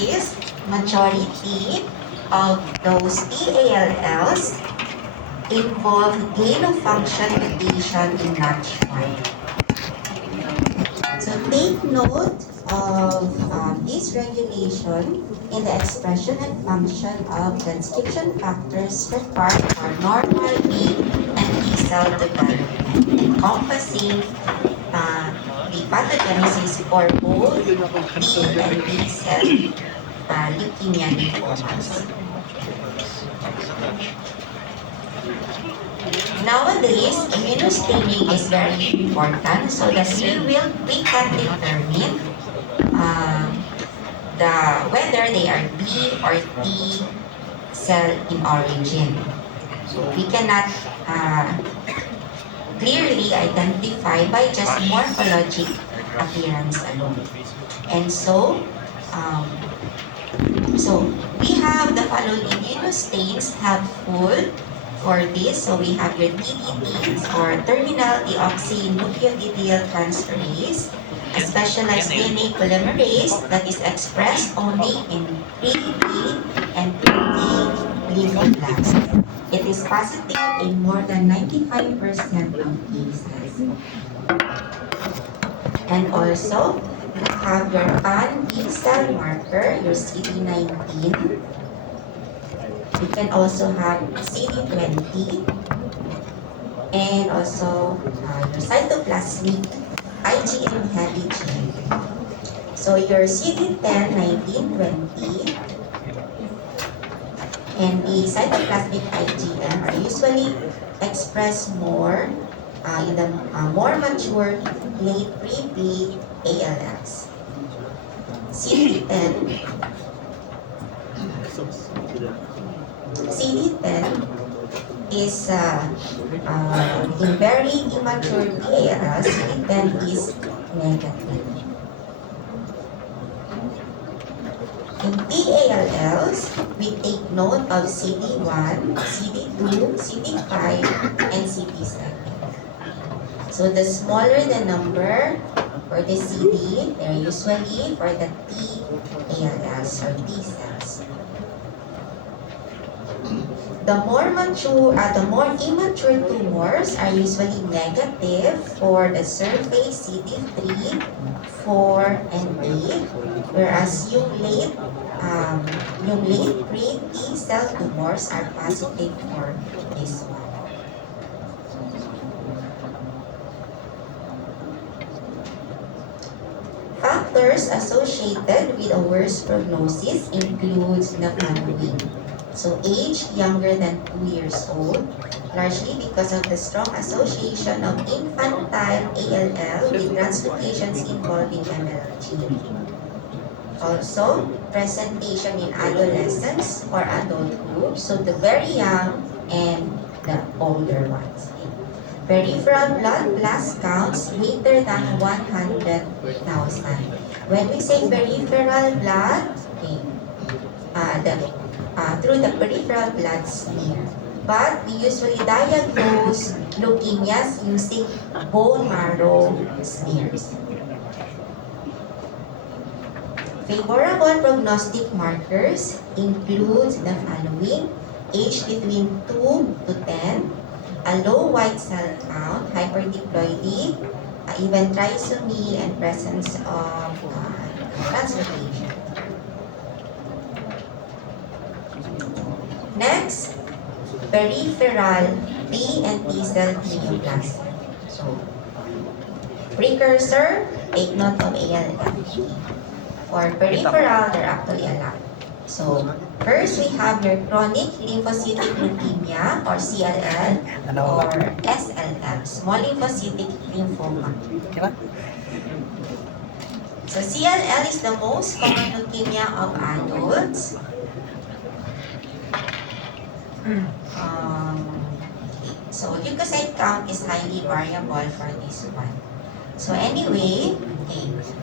is majority of those TALLs involve gain-of-function mutation in notch 1. So take note of this regulation in the expression and function of transcription factors required for normal B and T cell development, encompassing the pathogenesis for both T and B cell leukemia lymphomas. Nowadays, immunostaining is very important so that we can determine whether they are B or T cell in origin. So we cannot clearly identify by just morphologic appearance alone. And so we have the following immunostains helpful for this. So we have your TDTs or terminal deoxynucleotide transferase, a specialized DNA polymerase that is expressed only in pre-B and pre-T lymphoblasts. It is positive in more than 95% of cases. And also, you have your pan-B cell marker, your CD19. You can also have CD20 and also your cytoplasmic IgM heavy chain. So your CD10, 19, 20 and the cytoplasmic IgM are usually expressed more in the more mature late pre-B ALS. CD10 is in very immature ALS, CD10 is negative. In TALLs, we take note of CD1, CD2, CD5, and CD7. So the smaller the number for the CD, they're usually for the TALS or T cells. The more immature tumors are usually negative for the surface CD3, 4, and 8, whereas yung late pre-T cell tumors are positive for this one. Factors associated with a worse prognosis includes the following. So age younger than 2 years old, largely because of the strong association of infantile ALL with translocations involving MLG. Also, presentation in adolescents or adult groups, so the very young and the older ones. Peripheral blood blast counts greater than 100,000. When we say peripheral blood, through the peripheral blood smear. But we usually diagnose leukemias using bone marrow smears. Favorable prognostic markers include the following: age between 2 to 10, a low white cell count, hyperdiploidy, even trisomy, and presence of translocation. Next, peripheral B and T cell neoplasm. So, precursor, take note of ALF. For peripheral, there are actually a lot. So, first we have your chronic lymphocytic leukemia or CLL or SLL, small lymphocytic lymphoma. So, CLL is the most common leukemia of adults. So leukocyte count is highly variable for this one. So anyway,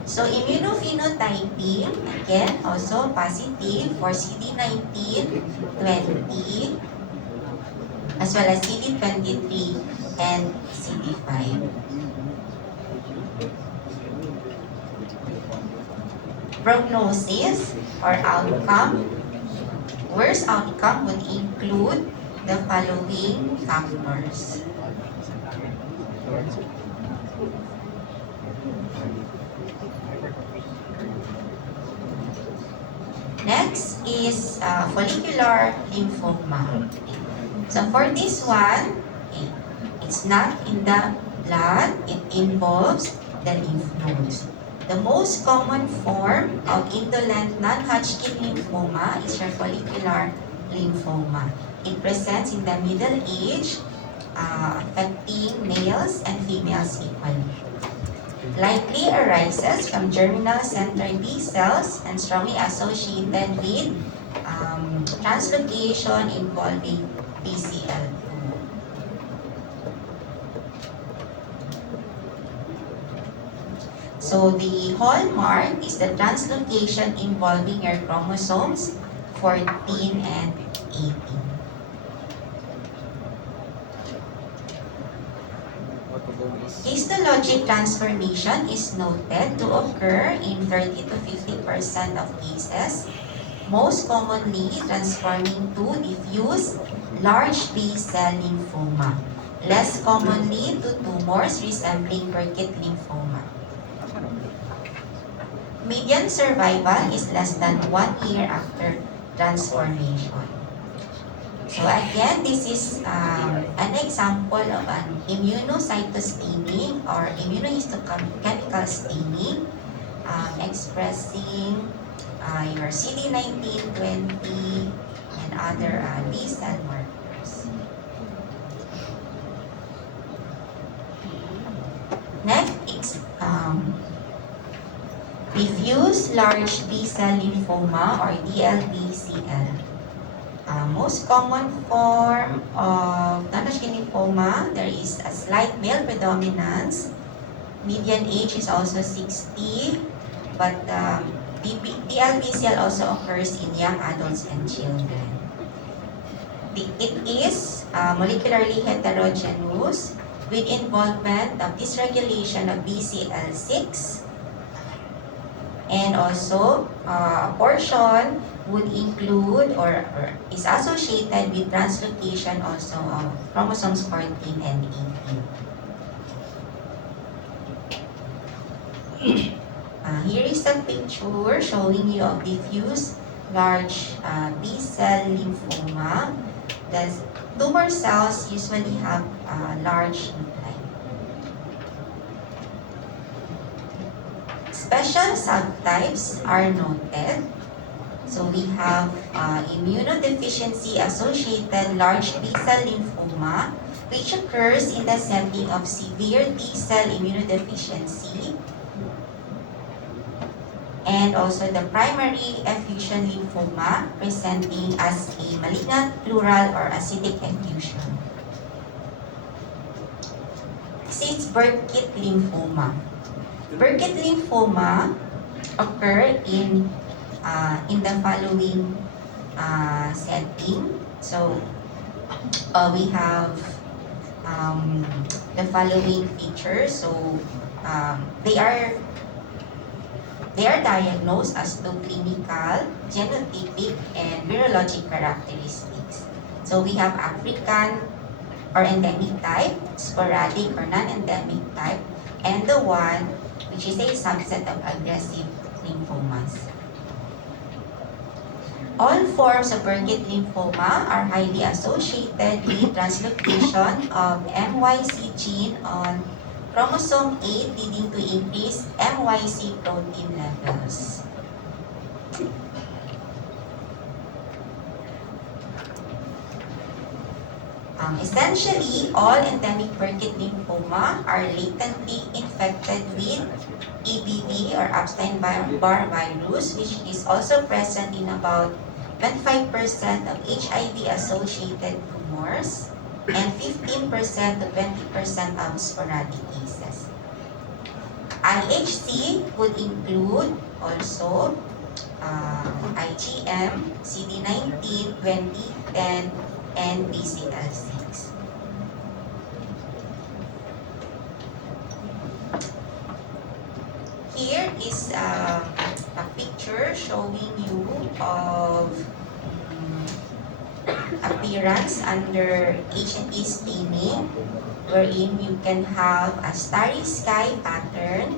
so immunophenotyping, again, also positive for CD19, 20, as well as CD23 and CD5. Prognosis or outcome. Worst outcome would include the following factors. Next is follicular lymphoma. So for this one, okay, it's not in the blood, it involves the lymph nodes. The most common form of indolent non-Hodgkin lymphoma is your follicular lymphoma. It presents in the middle age, affecting males and females equally. Likely arises from germinal center B cells and strongly associated with translocation involving BCL2. So the hallmark is the translocation involving your chromosomes 14 and 18. Histologic transformation is noted to occur in 30 to 50% of cases, most commonly transforming to diffuse large B-cell lymphoma, less commonly to tumors resembling Burkitt lymphoma. Median survival is less than 1 year after transformation. So again, this is an example of an immunocytostaining or immunohistochemical staining expressing your CD19, 20, and other B-cell markers. Next is diffuse large B-cell lymphoma or DLBCL. Most common form of non-Hodgkin lymphoma, there is a slight male predominance. Median age is also 60, but DLBCL also occurs in young adults and children. It is molecularly heterogeneous with involvement of dysregulation of BCL6, and also a portion would include or is associated with translocation also of chromosomes 14 and 18. Here is a picture showing you of diffuse large B-cell lymphoma. The tumor cells usually have large nuclei. Special subtypes are noted. So we have immunodeficiency associated large B-cell lymphoma, which occurs in the setting of severe T-cell immunodeficiency, and also the primary effusion lymphoma presenting as a malignant pleural or acidic effusion. This is Burkitt lymphoma. Burkitt lymphoma occur in the following setting. So we have the following features. So they are diagnosed as to clinical, genotypic, and virologic characteristics. So we have African or endemic type, sporadic or non-endemic type, and the one which is a subset of aggressive lymphomas. All forms of Burkitt lymphoma are highly associated with translocation of MYC gene on chromosome 8, leading to increased MYC protein levels. Essentially, all endemic Burkitt lymphoma are latently infected with EBV or Epstein-Barr virus, which is also present in about 25% of HIV-associated tumors and 15% to 20% of sporadic cases. IHC would include also IgM, CD19, 20, 10, and BCL6. Here is a picture view of appearance under H&E staining, wherein you can have a starry sky pattern.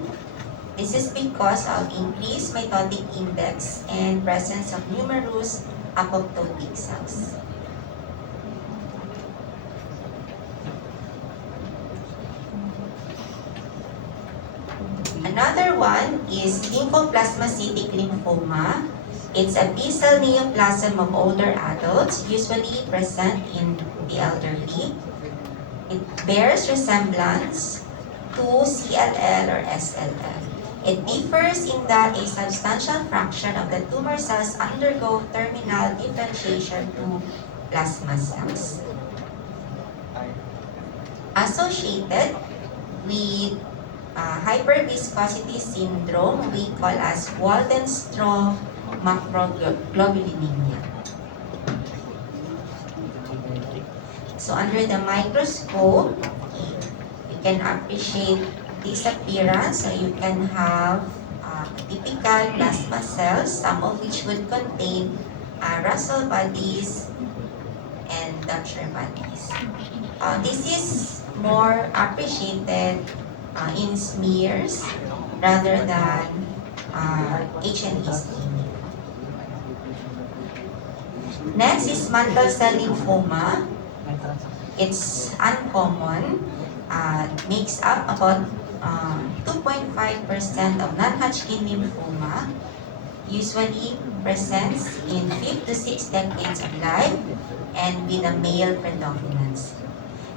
This is because of increased mitotic index and presence of numerous apoptotic cells. Another one is lymphoplasmacytic lymphoma. It's a B-cell neoplasm of older adults, usually present in the elderly. It bears resemblance to CLL or SLL. It differs in that a substantial fraction of the tumor cells undergo terminal differentiation to plasma cells. Associated with hyperviscosity syndrome, we call as Waldenström macroglobulinemia. So under the microscope, you can appreciate this appearance. So you can have typical plasma cells, some of which would contain Russell bodies and Dutcher bodies. This is more appreciated in smears rather than H&E staining. Next is mantle cell lymphoma. It's uncommon. Makes up about 2.5% of non-Hodgkin lymphoma. Usually presents in 5 to 6 decades of life and with a male predominance.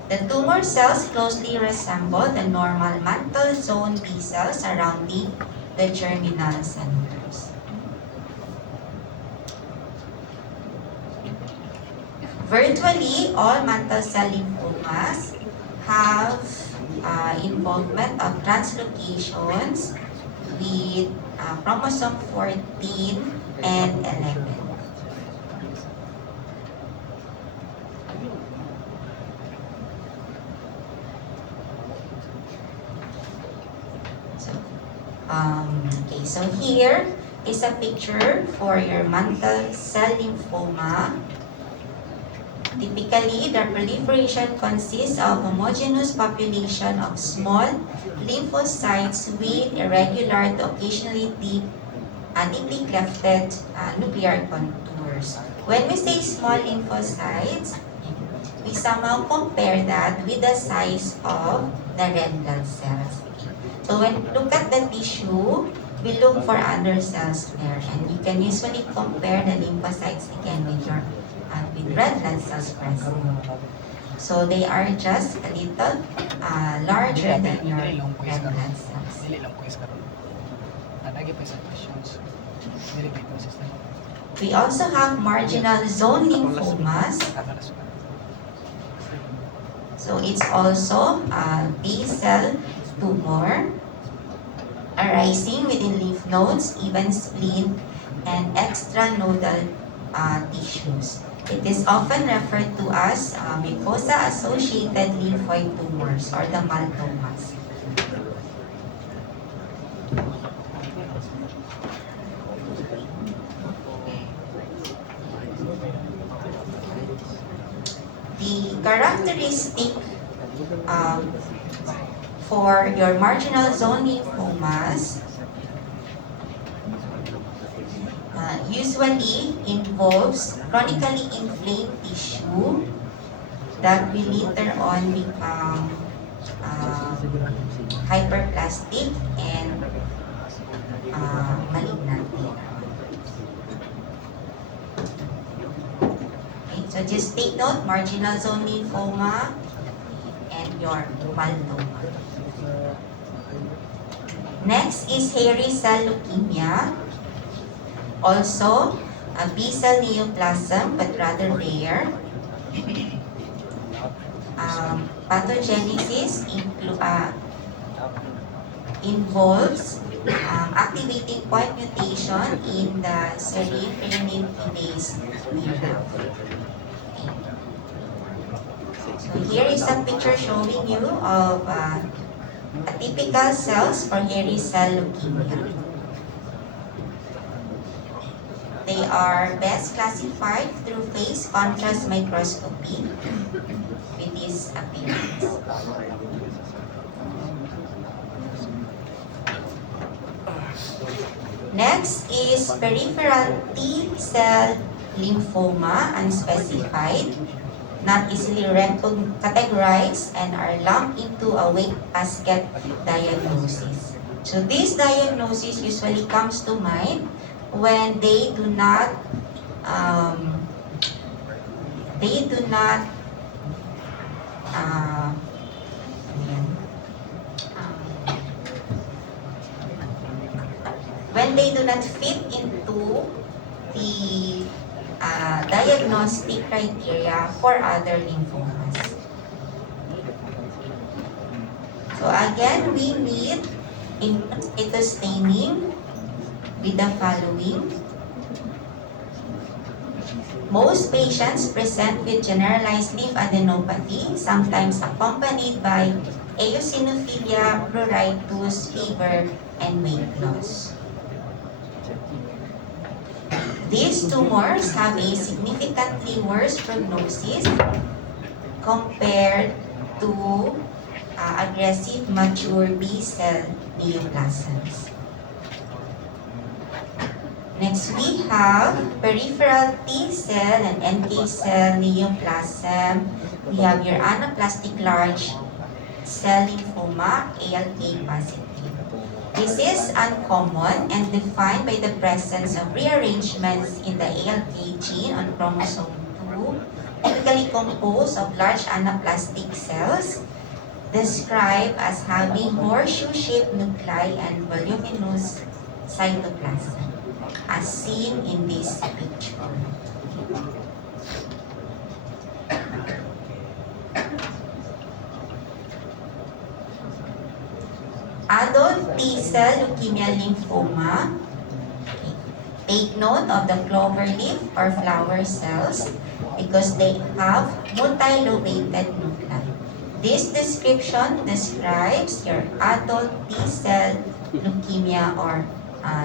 The tumor cells closely resemble the normal mantle zone B cells surrounding the germinal centers. Virtually all mantle cell lymphomas have involvement of translocations with chromosome 14 and 11. So here is a picture for your mantle cell lymphoma. Typically, the proliferation consists of homogeneous population of small lymphocytes with irregular to occasionally deeply clefted nuclear contours. When we say small lymphocytes, we somehow compare that with the size of the red blood cells. So when we look at the tissue, we look for other cells there, and you can usually compare the lymphocytes again with your with red blood cells present. So they are just a little larger than your red blood cells. We also have marginal zone lymphomas. So it's also a B-cell tumor arising within lymph nodes, even spleen, and extranodal tissues. It is often referred to as mucosa-associated lymphoid tumors or the maltomas. The characteristic for your marginal zone lymphomas usually involves chronically inflamed tissue that will later on become hyperplastic and malignant. Okay, so just take note, marginal zone lymphoma and your myeloma. Next is hairy cell leukemia. Also, a B-cell neoplasm, but rather rare. Pathogenesis involves activating point mutation in the serine pyrimidine kinase BRAF. So here is a picture showing you of atypical cells for hairy cell leukemia. They are best classified through phase contrast microscopy with this appearance. Next is peripheral T-cell lymphoma, unspecified, not easily categorized, and are lumped into a weight basket diagnosis. So this diagnosis usually comes to mind when they do not um, uh, when they do not fit into the diagnostic criteria for other lymphomas. So again, we need in situ staining with the following. Most patients present with generalized lymphadenopathy, sometimes accompanied by eosinophilia, pruritus, fever, and weight loss. These tumors have a significantly worse prognosis compared to aggressive mature B-cell neoplasms. Next, we have peripheral T-cell and NK-cell neoplasm. We have your anaplastic large cell lymphoma, ALK positive. This is uncommon and defined by the presence of rearrangements in the ALK gene on chromosome 2, typically composed of large anaplastic cells, described as having horseshoe-shaped nuclei and voluminous cytoplasm, as seen in this picture. Adult T-cell leukemia lymphoma. Take note of the clover leaf or flower cells because they have multilobated nuclei. This description describes your adult T-cell leukemia or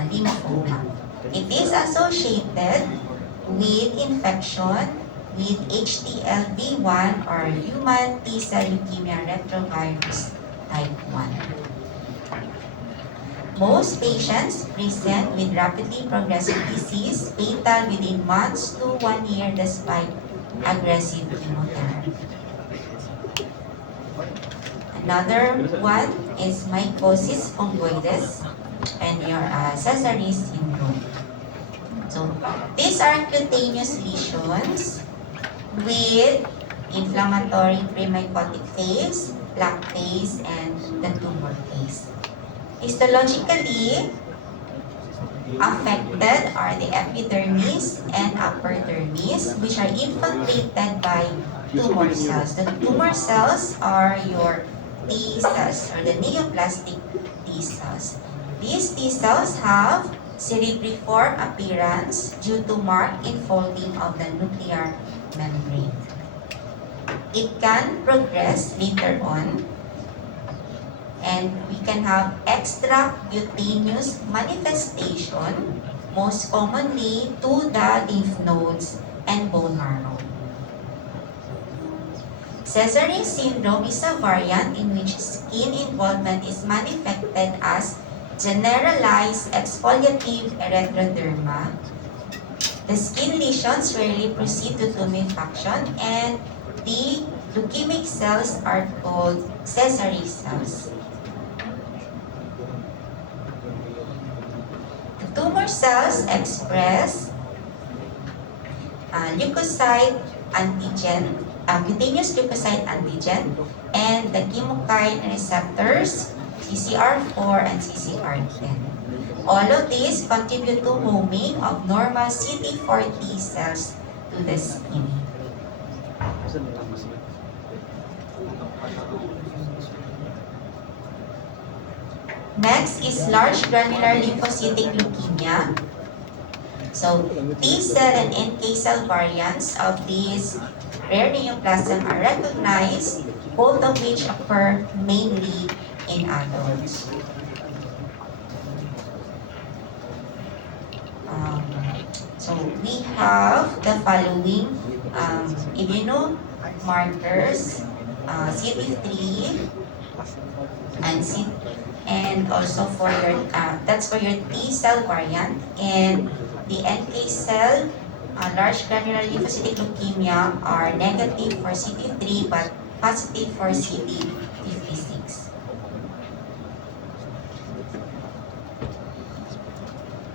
lymphoma. It is associated with infection with HTLV1 or human T-cell leukemia retrovirus type 1. Most patients present with rapidly progressive disease, fatal within months to 1 year despite aggressive chemotherapy. Another one is mycosis fungoides and your Sézary syndrome. So these are cutaneous lesions with inflammatory pre-mycotic phase, plaque phase, and the tumor phase. Histologically affected are the epidermis and upper dermis, which are infiltrated by tumor cells. The tumor cells are your T cells or the neoplastic T cells. These T cells have cerebriform appearance due to marked enfolding of the nuclear membrane. It can progress later on, and we can have extracutaneous manifestation, most commonly to the lymph nodes and bone marrow. Sézary syndrome is a variant in which skin involvement is manifested as generalized exfoliative erythroderma. The skin lesions rarely proceed to tumefaction, and the leukemic cells are called Sézary cells. Tumor cells express leukocyte antigen, cutaneous leukocyte antigen, and the chemokine receptors, CCR4 and CCR10. All of these contribute to homing of normal CD4 T cells to the skin. Next is large granular lymphocytic leukemia. So T-cell and NK cell variants of these rare neoplasm are recognized, both of which occur mainly in adults. So we have the following immunomarkers, CD3 and and also for your that's for your T cell variant, and the NK cell large granular lymphocytic leukemia are negative for CD3 but positive for CD56.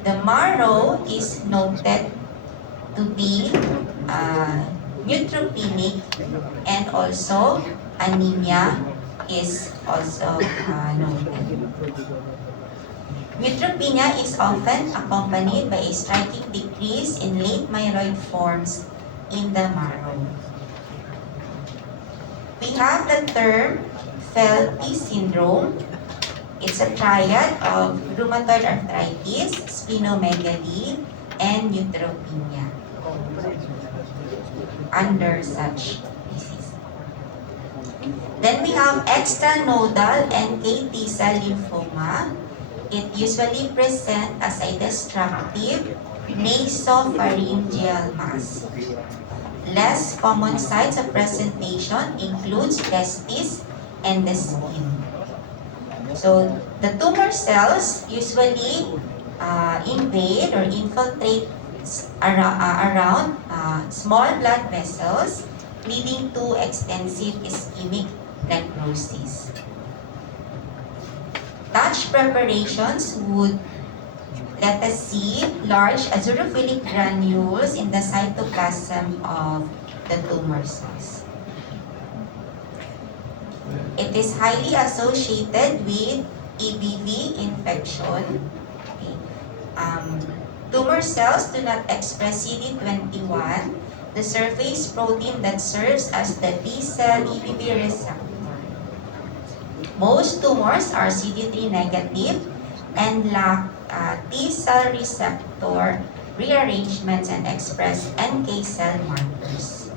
The marrow is noted to be neutropenic, and also anemia is also noted. Neutropenia is often accompanied by a striking decrease in late myeloid forms in the marrow. We have the term Felty syndrome. It's a triad of rheumatoid arthritis, splenomegaly, and neutropenia under such disease. Then we have extranodal NK T-cell lymphoma. It usually presents as a destructive nasopharyngeal mass. Less common sites of presentation includes testis and the skin. So the tumor cells usually invade or infiltrate around small blood vessels, leading to extensive ischemic necrosis. Touch preparations would let us see large azurophilic granules in the cytoplasm of the tumor cells. It is highly associated with EBV infection. Okay. Tumor cells do not express CD21, the surface protein that serves as the B-cell EBV receptor. Most tumors are CD3 negative and lack T-cell receptor rearrangements and express NK cell markers.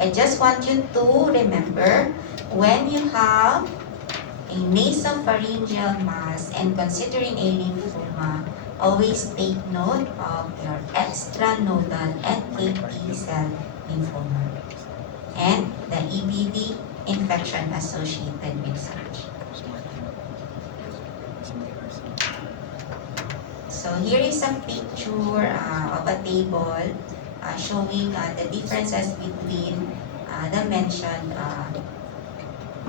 I just want you to remember, when you have a nasopharyngeal mass and considering a lymphoma, always take note of your extranodal NK T-cell lymphoma and the EBV infection associated with such. So here is a picture of a table showing the differences between the mentioned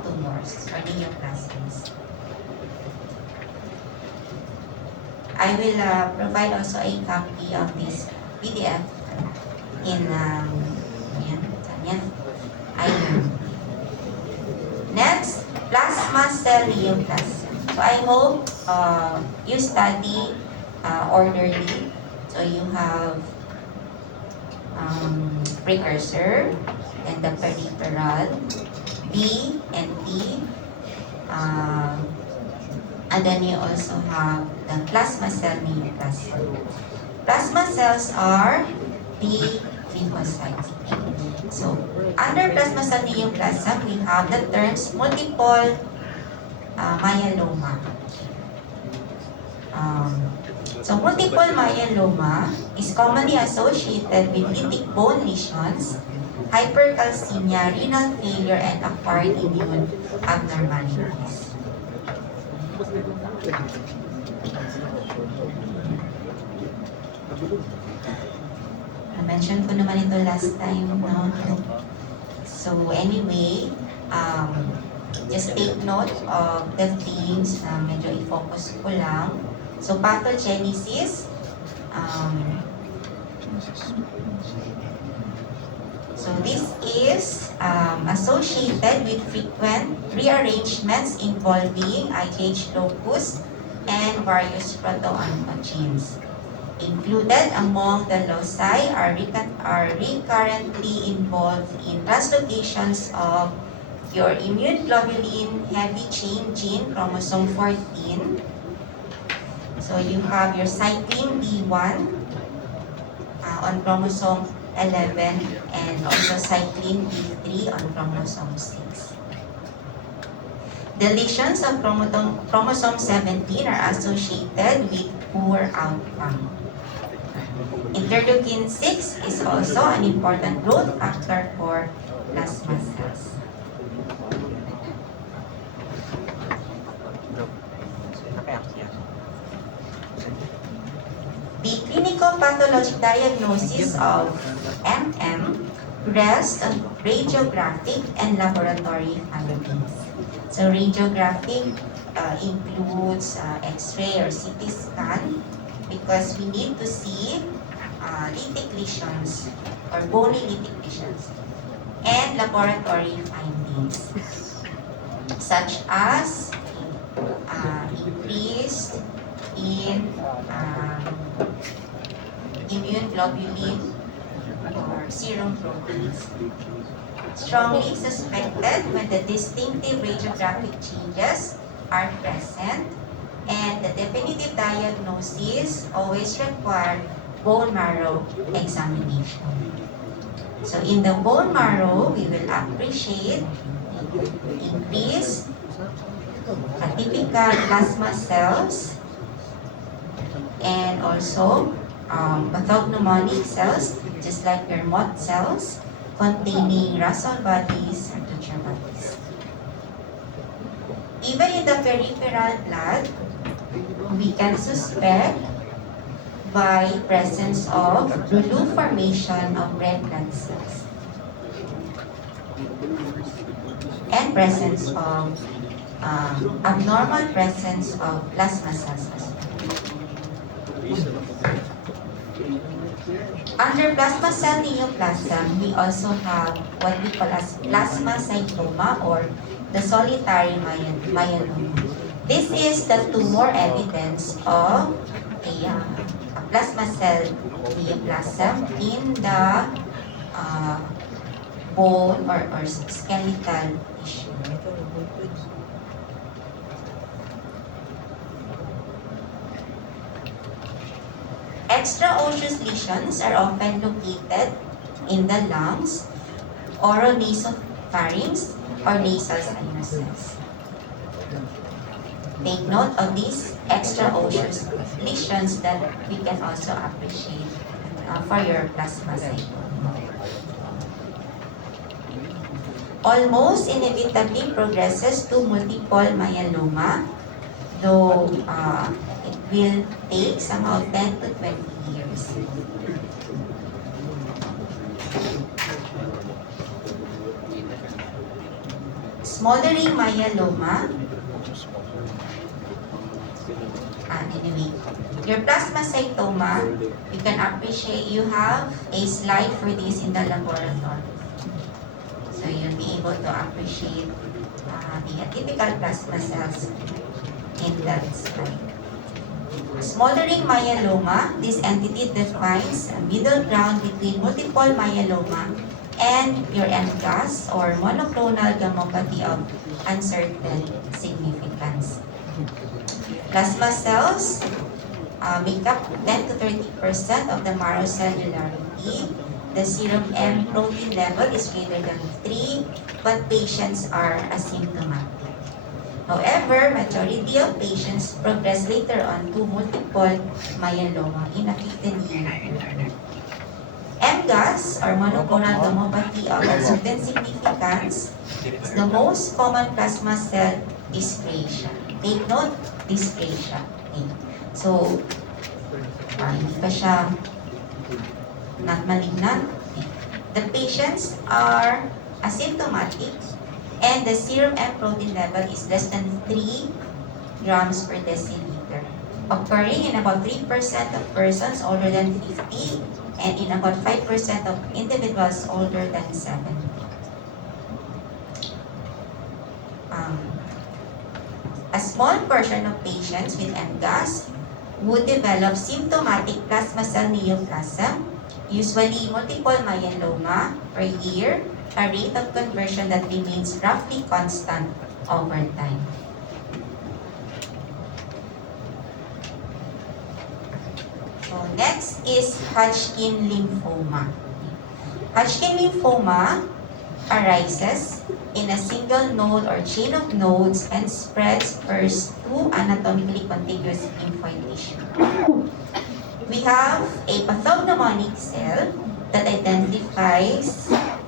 tumors or neoplasms. I will provide also a copy of this PDF in Next, plasma cell neoplasm. So I hope you study orderly. So you have precursor and the peripheral, B and T, and then you also have the plasma cell neoplasm. Plasma cells are the lymphocytes. So, under plasma cell neoplasm, we have the terms multiple myeloma. So, multiple myeloma is commonly associated with lytic bone lesions, hypercalcemia, renal failure, and acquired immune abnormalities. I-mention ko naman ito last time, no? So anyway, just take note of the things na medyo i-focus ko lang. So pathogenesis, so this is associated with frequent rearrangements involving IgH locus and various proto-oncogenes. Included among the loci are recurrently involved in translocations of your immune globulin heavy chain gene, chromosome 14. So you have your cyclin B1 on chromosome 11 and also cyclin B3 on chromosome 6. Deletions of chromosome 17 are associated with poor outcome. Interleukin 6 is also an important growth factor for plasma cells. The clinical pathologic diagnosis of MM rests on radiographic and laboratory findings. So radiographic includes X-ray or CT scan because we need to see lytic lesions or bony lytic lesions, and laboratory findings such as increase in immune globulin or serum proteins. Strongly suspected when the distinctive radiographic changes are present, and the definitive diagnosis always require bone marrow examination. So in the bone marrow, we will appreciate increase atypical plasma cells and also pathognomonic cells, just like your moth cells, containing Russell bodies and Tucher bodies. Even in the peripheral blood, we can suspect by presence of blue formation of red blood cells and presence of abnormal presence of plasma cells as well. Under plasma cell neoplasm, we also have what we call as plasmacytoma or the solitary myeloma. This is the tumor evidence of a plasma cell neoplasm in the bone or skeletal tissue. Extraosseous lesions are often located in the lungs, oronasopharynx, or nasal sinuses. Take note of these extraosseous lesions that we can also appreciate for your plasmacytoma. Almost inevitably progresses to multiple myeloma, though it will take somehow 10 to 20 years. Smoldering myeloma. Anyway, your plasmacytoma, you can appreciate, you have a slide for this in the laboratory. So you'll be able to appreciate the atypical plasma cells in that slide. Smoldering myeloma, this entity defines a middle ground between multiple myeloma and your MGUS or monoclonal gammopathy of uncertain significance. Plasma cells make up 10 to 30% of the marrow cellularity. The serum M protein level is greater than 3, but patients are asymptomatic. However, majority of patients progress later on to multiple myeloma in a 15-year period. MGUS or monoclonal gammopathy of uncertain significance is the most common plasma cell dysplasia. Take note, dysplasia. Okay. So, hindi pa siya not malignant. Okay. The patients are asymptomatic and the serum M protein level is less than 3 grams per deciliter, occurring in about 3% of persons older than 50 and in about 5% of individuals older than 70. A small portion of patients with MGUS would develop symptomatic plasma cell neoplasm, usually multiple myeloma per year, a rate of conversion that remains roughly constant over time. So next is Hodgkin lymphoma. Hodgkin lymphoma arises in a single node or chain of nodes and spreads first to anatomically contiguous lymphoid tissue. We have a pathognomonic cell that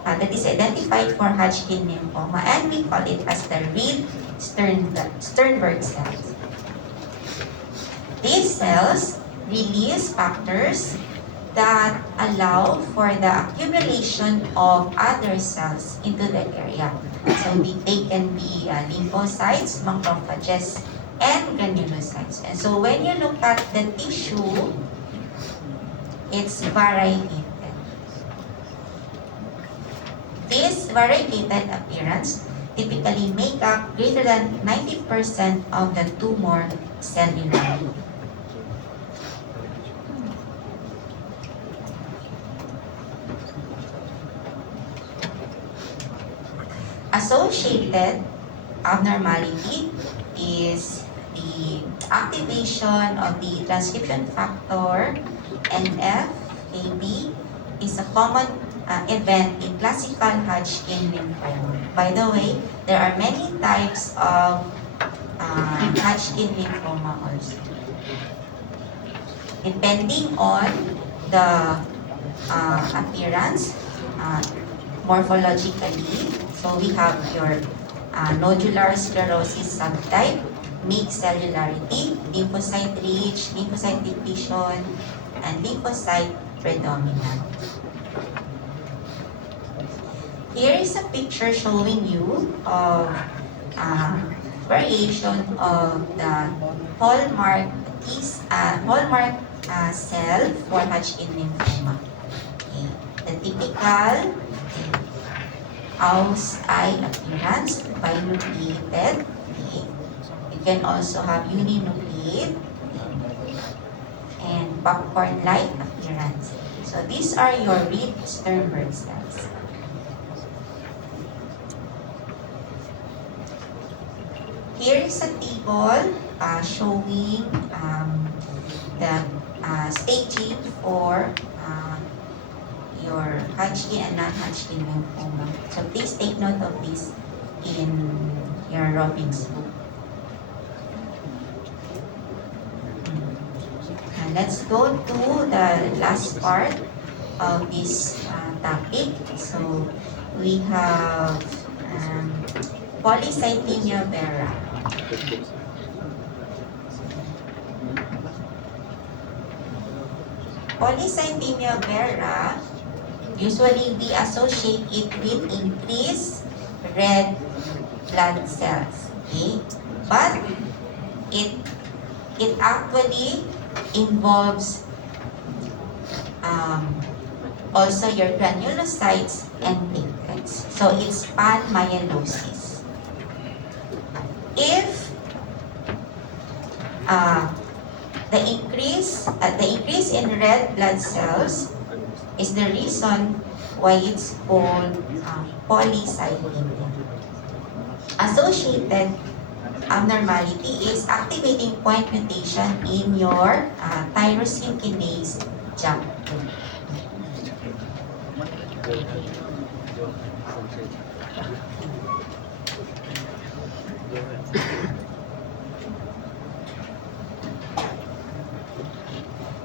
that is identified for Hodgkin lymphoma, and we call it as the Reed-Sternberg cells. These cells release factors that allow for the accumulation of other cells into the area. So they can be lymphocytes, macrophages, and granulocytes. And so when you look at the tissue, it's variegated. This variegated appearance typically make up greater than 90% of the tumor cellular. Associated abnormality is the activation of the transcription factor NF-κB is a common event in classical Hodgkin lymphoma. By the way, there are many types of Hodgkin lymphoma also. Depending on the appearance, morphologically, so we have your nodular sclerosis subtype, mixed cellularity, lymphocyte rich, lymphocyte depletion, and lymphocyte predominant. Here is a picture showing you of variation of the hallmark cell for Hodgkin lymphoma. Okay. The typical owl's eye appearance, binucleated. Okay. You can also have uninucleate and popcorn-like appearance. So these are your Reed-Sternberg cells. Here is a table showing the staging for your Hodgkin and non-Hodgkin lymphoma. So please take note of this in your Robbins book. And let's go to the last part of this topic. So we have polycythemia vera. Polycythemia vera, usually we associate it with increased red blood cells. Okay? But it actually involves also your granulocytes and platelets. So it's panmyelosis. If the increase in red blood cells is the reason why it's called polycythemia. Associated abnormality is activating point mutation in your tyrosine kinase JAK2.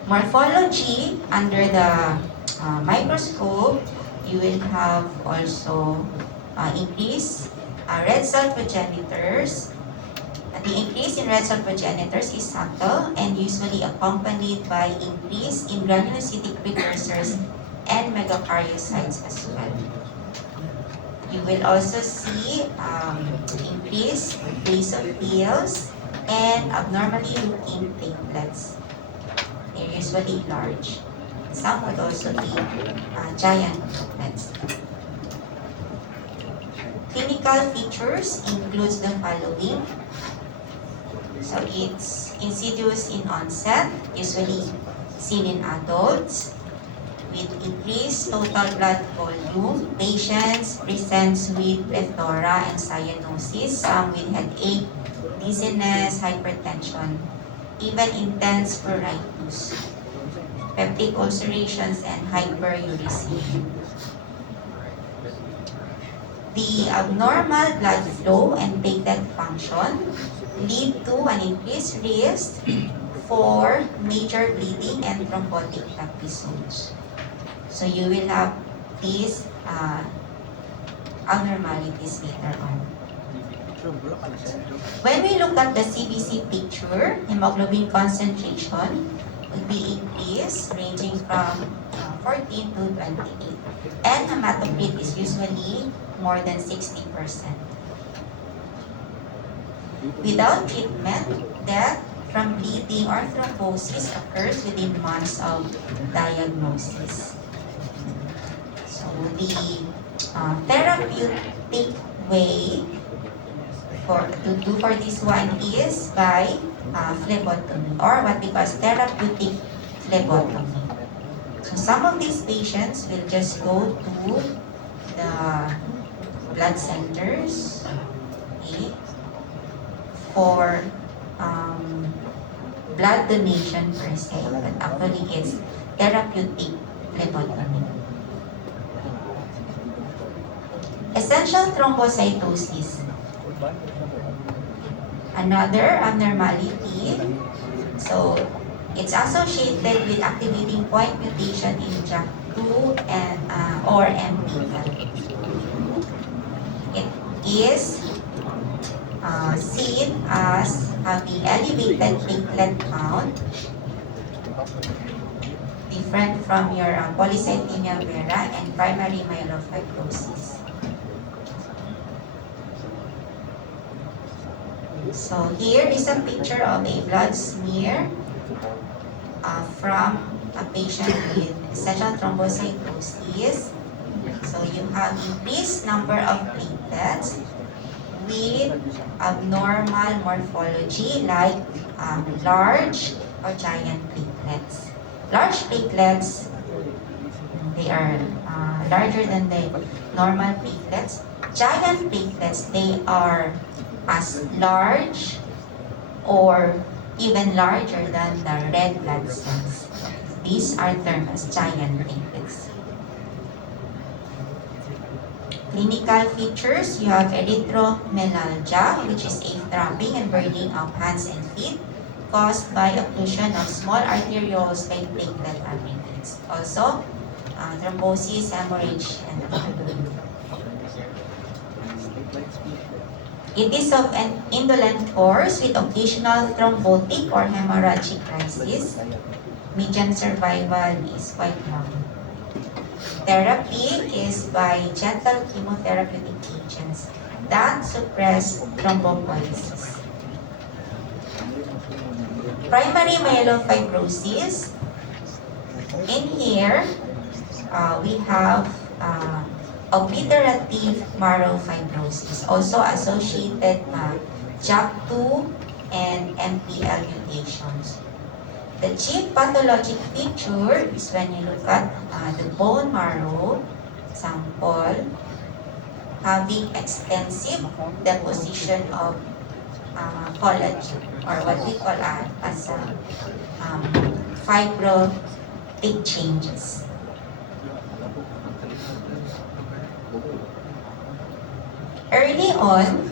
Morphology under the microscope, you will have also increase red cell progenitors. The increase in red cell progenitors is subtle and usually accompanied by increase in granulocytic precursors and megakaryocytes as well. You will also see increased basophils and abnormally looking platelets. They're usually large. Some would also be giant platelets. Clinical features includes the following. So it's insidious in onset, usually seen in adults, with increased total blood volume. Patients presents with plethora and cyanosis, some with headache, dizziness, hypertension, even intense pruritus, peptic ulcerations, and hyperuricemia. The abnormal blood flow and platelet function lead to an increased risk for major bleeding and thrombotic episodes. So you will have these abnormalities later on. When we look at the CBC picture, hemoglobin concentration will be increased ranging from 14 to 28. And hematocrit is usually more than 60%. Without treatment, death from bleeding or thrombosis occurs within months of diagnosis. So the therapeutic way to do for this one is by phlebotomy, or what we call therapeutic phlebotomy. So some of these patients will just go to the blood centers, okay, for blood donation per se, but actually it's therapeutic phlebotomy. Essential thrombocytosis. Another abnormality. So it's associated with activating point mutation in JAK2 and or MPL. It is seen as having elevated platelet count, different from your polycythemia vera and primary myelofibrosis. So here is a picture of a blood smear from a patient with essential thrombocytosis. So you have increased number of platelets with abnormal morphology like large or giant platelets. Large platelets, they are larger than the normal platelets. Giant platelets, they are as large or even larger than the red blood cells. These are termed as giant platelets. Clinical features, you have erythromelalgia, which is a throbbing and burning of hands and feet caused by occlusion of small arterioles by platelet aggregates. Also, thrombosis, hemorrhage, and it is of an indolent course with occasional thrombotic or hemorrhagic crisis. Median survival is quite long. Therapy is by gentle chemotherapeutic agents that suppress thrombopoiesis. Primary myelofibrosis. In here, we have obliterative marrow fibrosis, also associated JAK2 and MPL mutations. The chief pathologic feature is when you look at the bone marrow sample having extensive deposition of collagen, or what we call as fibrotic changes. Early on,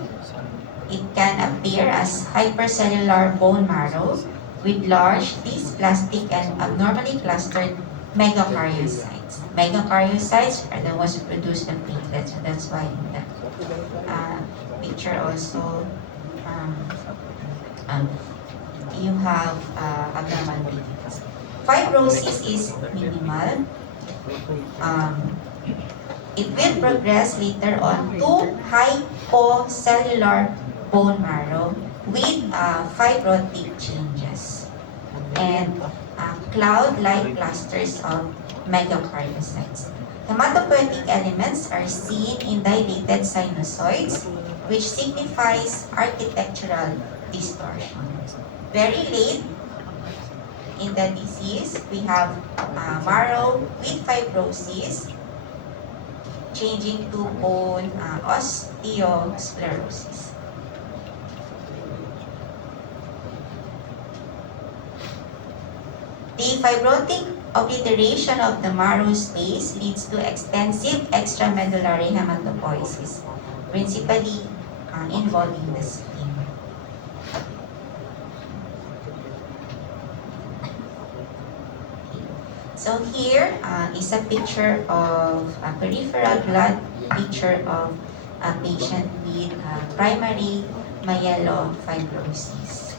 it can appear as hypercellular bone marrow with large, dysplastic, and abnormally clustered megakaryocytes. Megakaryocytes are the ones who produce the platelets, so that's why in the picture also you have abnormal platelets. Fibrosis is minimal. It will progress later on to hypocellular bone marrow with fibrotic changes and cloud-like clusters of megakaryocytes. Hematopoietic elements are seen in dilated sinusoids, which signifies architectural distortion. Very late in the disease, we have marrow with fibrosis, changing to bone osteosclerosis. The fibrotic obliteration of the marrow space leads to extensive extramedullary hematopoiesis, principally involving the skin. So here is a picture of a peripheral blood picture of a patient with primary myelofibrosis.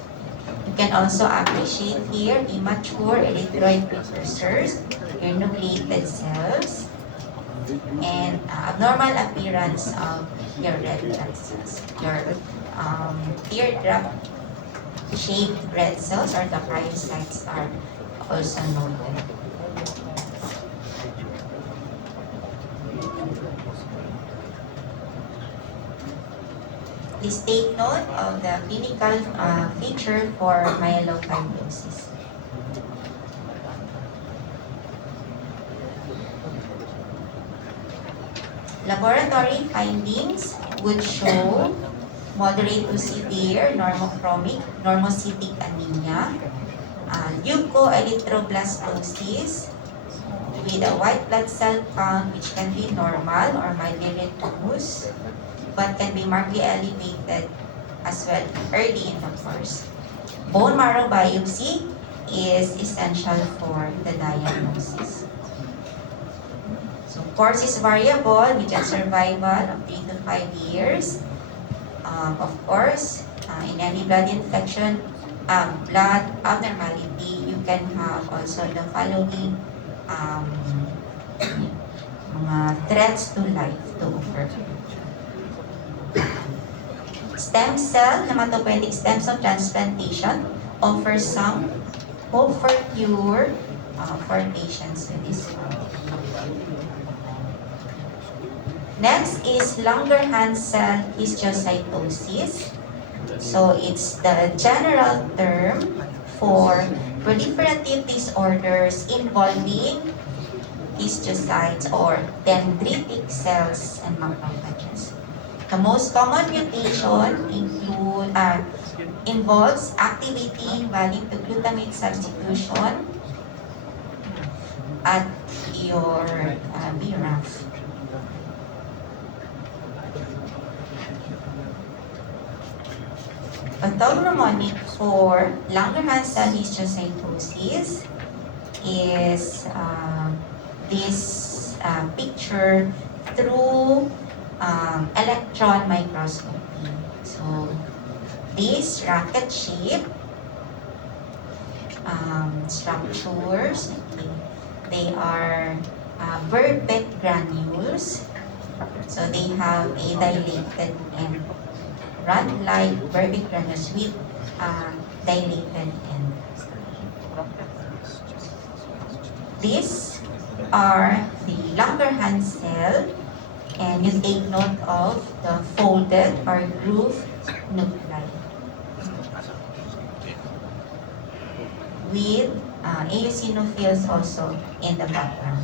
You can also appreciate here immature erythroid precursors, your nucleated cells, and abnormal appearance of your red blood cells. Your teardrop shaped red cells or the cryocytes are also noted. Please take note of the clinical feature for myelofibrosis. Laboratory findings would show moderate to severe normochromic, normocytic anemia, leukoerythroblastosis with a white blood cell count which can be normal or mildly reduced, but can be markedly elevated as well early in the course. Bone marrow biopsy is essential for the diagnosis. So course is variable with a survival of 3 to 5 years. Of course, in any blood infection, blood abnormality, you can have also the following mga threats to life to occur. Stem cell, hematopoietic stem cell transplantation offers some hope for cure for patients with this one. Next is Langerhans cell histiocytosis. So it's the general term for proliferative disorders involving histiocytes or dendritic cells and macrophages. The most common mutation involves activating valine to glutamate substitution at your BRAF. Pathognomonic for Langerhans cell histiocytosis is this picture through electron microscopy. So these rocket-shaped structures, okay, they are Birkbeck granules. So they have a dilated end. Rod-like Birkbeck granules with dilated end. These are the Langerhans cell, and you take note of the folded or grooved nuclei with eosinophils also in the background.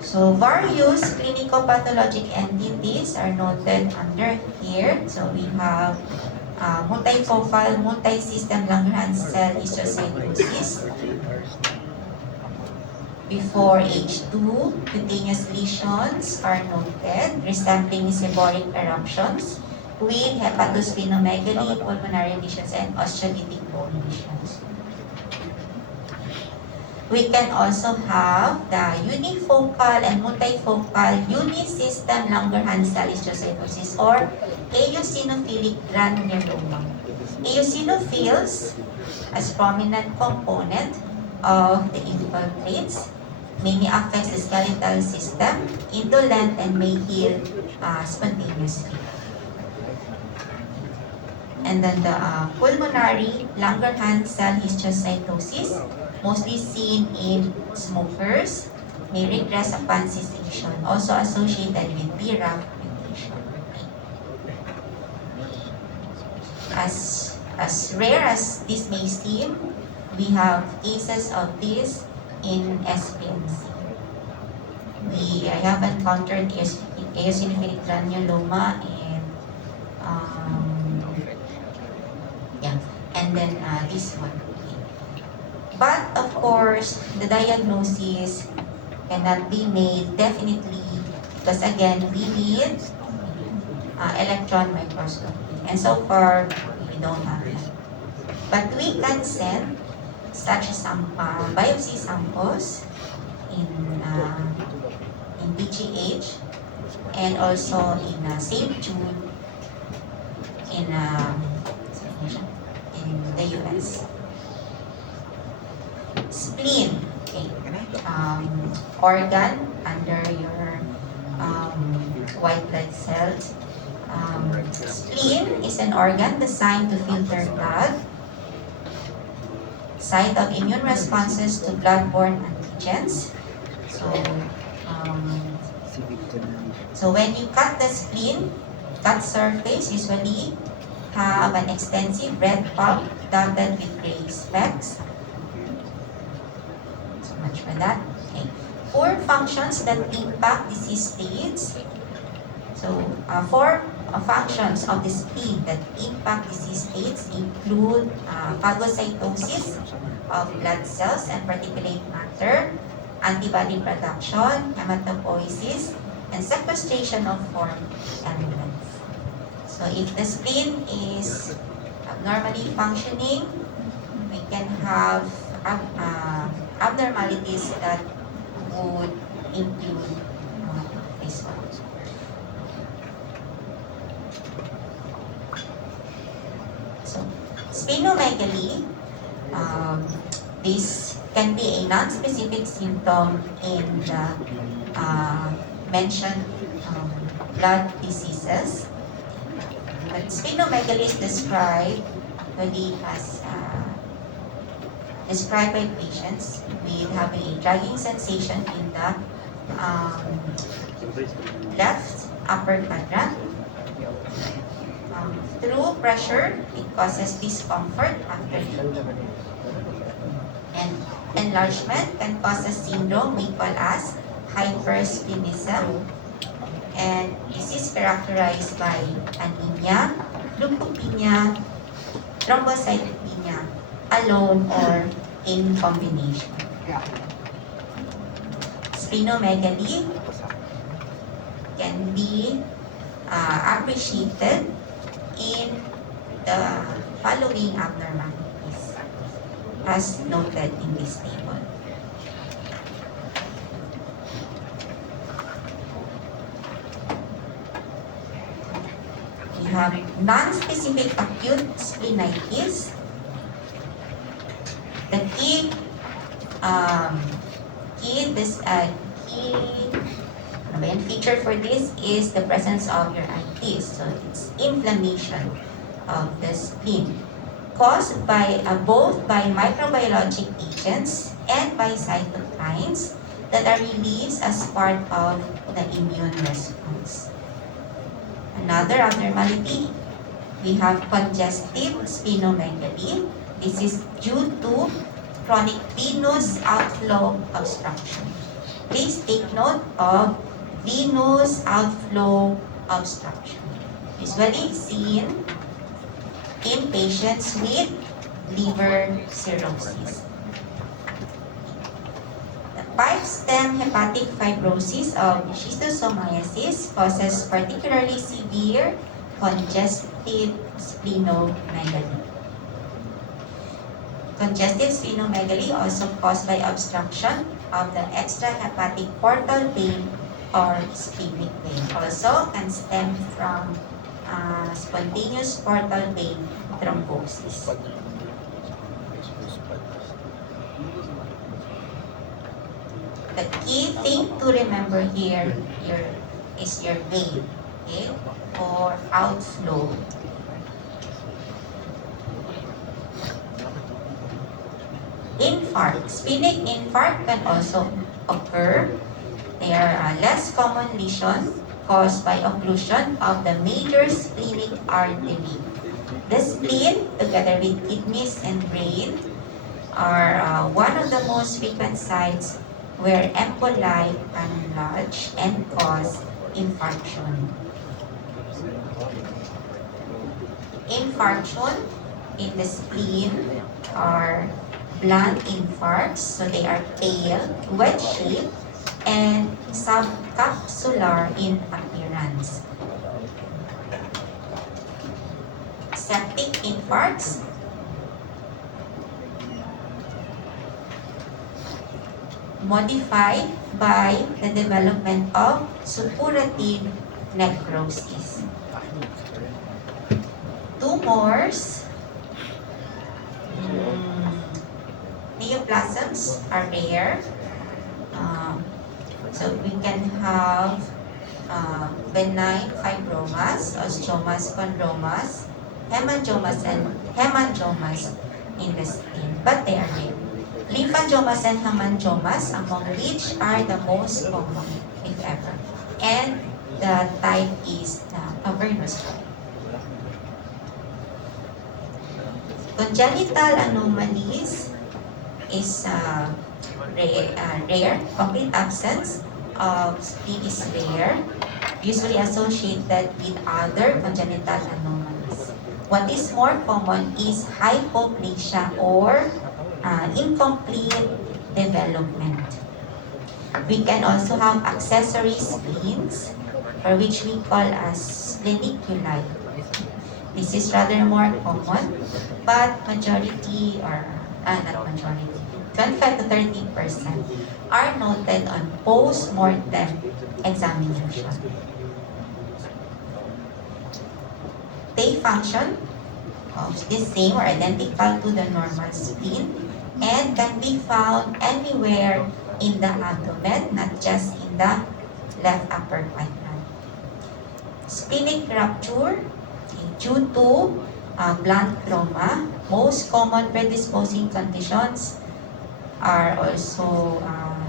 So various clinico-pathologic entities are noted under here. So we have multifocal, multi-system Langerhans cell histiocytosis. Before age 2, cutaneous lesions are noted, resembling seborrheic eruptions with hepatosplenomegaly, pulmonary lesions, and osteolytic bone lesions. We can also have the unifocal and multifocal unisystem Langerhans cell histiocytosis or eosinophilic granuloma. Eosinophils, as prominent component of the infiltrates, mainly affects the skeletal system, indolent, and may heal spontaneously. And then the pulmonary Langerhans cell histiocytosis, mostly seen in smokers, may regress upon cessation, also associated with BRAF mutation. As rare as this may seem, we have cases of this in SPMC. I have encountered eosinophilic granuloma and and then this one. But of course, the diagnosis cannot be made definitely because again, we need electron microscopy. And so far, we don't have that. But we can send such some biopsy samples in BGH and also in St. Jude in the US. Spleen, okay. Organ under your white blood cells. Spleen is an organ designed to filter blood, site of immune responses to blood-borne antigens. So when you cut the spleen, cut surface usually have an extensive red pulp dotted with gray specks. So much for that. Okay. 4 functions that impact disease states. So 4 functions of the spleen that impact disease states include phagocytosis of blood cells and particulate matter, antibody production, hematopoiesis, and sequestration of foreign elements. So if the spleen is abnormally functioning, we can have abnormalities that would include this one. So, splenomegaly, this can be a non-specific symptom in the mentioned blood diseases. But splenomegaly is described described by patients with having a dragging sensation in the left upper quadrant. Through pressure, it causes discomfort after eating. And enlargement can cause a syndrome we call as hypersplenism. And this is characterized by anemia, leukopenia, thrombocytopenia, alone or in combination. Splenomegaly can be appreciated in the following abnormalities as noted in this table. We have non-specific acute splenitis. The key feature for this is the presence of uritis. So it's inflammation of the spleen caused by both by microbiologic agents and by cytokines that are released as part of the immune response. Another abnormality, we have congestive splenomegaly. This is due to chronic venous outflow obstruction. Please take note of venous outflow obstruction. Usually seen in patients with liver cirrhosis. The pipe stem hepatic fibrosis of schistosomiasis causes particularly severe congestive splenomegaly. Congestive splenomegaly also caused by obstruction of the extrahepatic portal vein or splenic vein. Also can stem from spontaneous portal vein thrombosis. The key thing to remember here is your vein, okay, or outflow. Infarct. Splenic infarct can also occur. They are less common lesion caused by occlusion of the major splenic artery. The spleen, together with kidneys and brain, are one of the most frequent sites where emboli can enlarge and cause infarction. Infarction in the spleen are blunt infarcts, so they are pale, wedge-shaped, and subcapsular in appearance. Septic infarcts modified by the development of suppurative necrosis. Tumors, neoplasms are rare. So we can have benign fibromas, osteomas, chondromas, hemangiomas in the skin, but they are rare. Lymphangiomas and hemangiomas, among which are the most common, if ever. And the type is cavernous type. Congenital anomalies is rare. Complete absence of spleen is rare, usually associated with other congenital anomalies. What is more common is hypoplasia or incomplete development. We can also have accessory spleens, or which we call as spleniculi. This is rather more common, but majority, or not majority, 25 to 30% are noted on post-mortem examination. They function the same or identical to the normal spleen and can be found anywhere in the abdomen, not just in the left upper quadrant. Splenic rupture due to blunt trauma. Most common predisposing conditions are also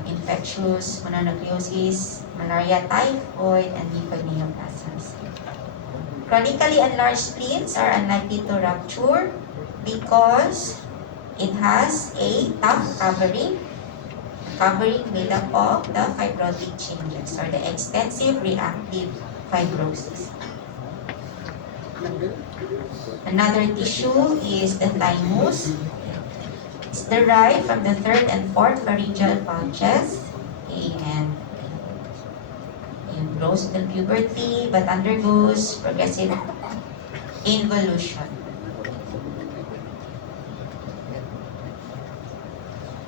infectious mononucleosis, malaria, typhoid, and liquid neoplasms. Chronically enlarged spleens are unlikely to rupture because it has a tough covering made up of the fibrotic changes or the extensive reactive fibrosis. Another tissue is the thymus. It's derived from the third and fourth pharyngeal pouches, and it grows until puberty but undergoes progressive involution.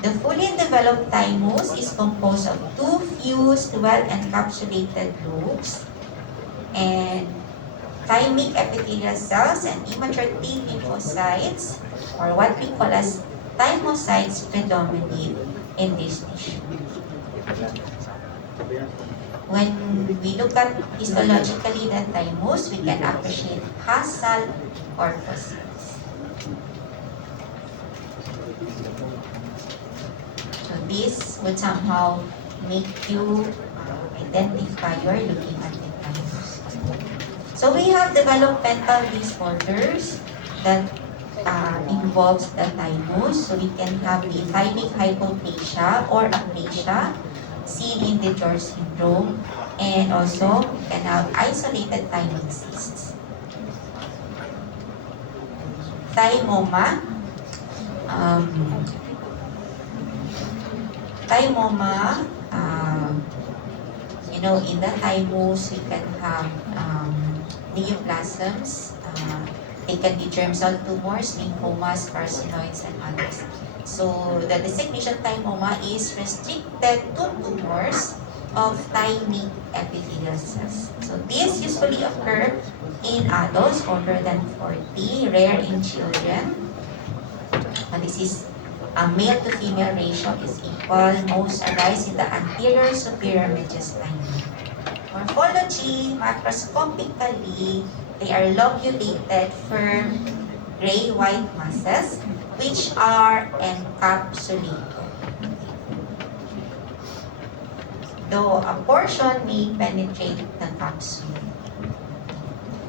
The fully developed thymus is composed of two fused, well-encapsulated lobes and thymic epithelial cells and immature T lymphocytes, or what we call as thymocytes, predominate in this tissue. When we look at histologically the thymus, we can appreciate basal corpuscles. So this would somehow make you identify you're looking at the thymus. So we have developmental disorders that involves the thymus. So we can have the thymic hypoplasia or aplasia seen in the George syndrome, and also we can have isolated thymic cysts. Thymoma. In the thymus, we can have neoplasms. They can be germ cell tumors, lymphomas, carcinoids, and others. So the designation thymoma is restricted to tumors of thymic epithelial cells. So these usually occur in adults older than 40, rare in children. And this is a male to female ratio is equal. Most arise in the anterior superior mediastinum. Morphology, macroscopically, they are lobulated, firm, gray-white masses which are encapsulated. Though a portion may penetrate the capsule.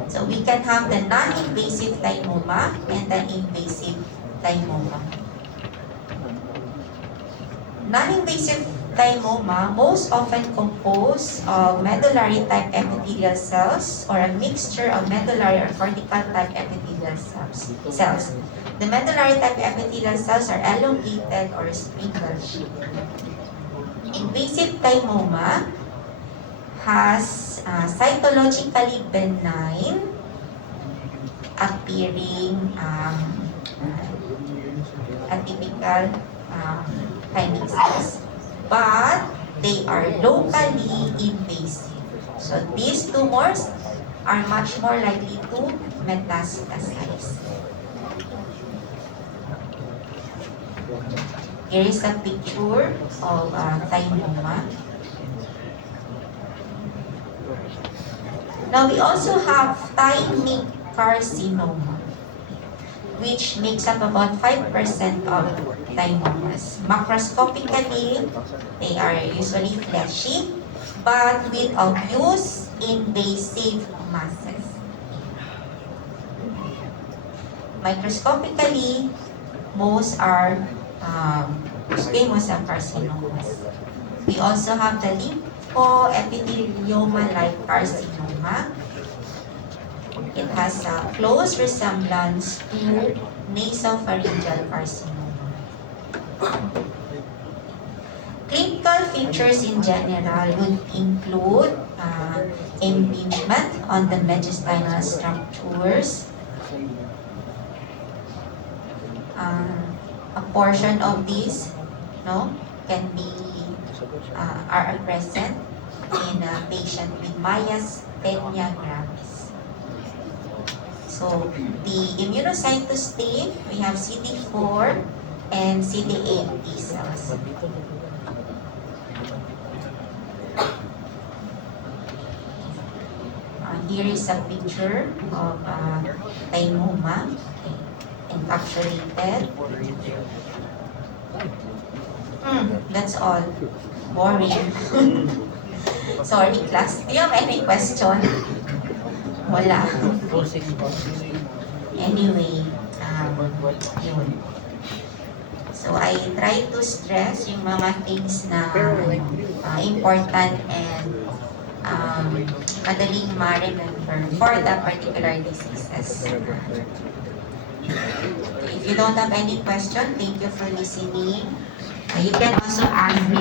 So we can have the non-invasive thymoma and the invasive thymoma. Non-invasive thymoma most often composed of medullary type epithelial cells or a mixture of medullary or cortical type epithelial cells. The medullary type epithelial cells are elongated or spindle-shaped. Invasive thymoma has cytologically benign appearing atypical thymic cells, but they are locally invasive. So these tumors are much more likely to metastasize. Here is a picture of thymoma. Now we also have thymic carcinoma, which makes up about 5% of thymomas. Macroscopically, they are usually fleshy, but with obvious invasive masses. Microscopically, most are squamous cell carcinomas. We also have the lymphoepithelioma-like carcinoma. It has a close resemblance to nasopharyngeal carcinoma. Clinical features in general would include impingement on the mediastinal structures. A portion of these can be are present in a patient with myasthenia gravis. So the immunocytostate, we have CD4 and CD8 T cells. Here is a picture of thymoma encapsulated. That's all. Boring. Sorry, class. Do you have any question? Wala. Anyway, yun. So, I try to stress yung mga things na important and madaling ma-remember for the particular diseases. If you don't have any question, thank you for listening. You can also ask me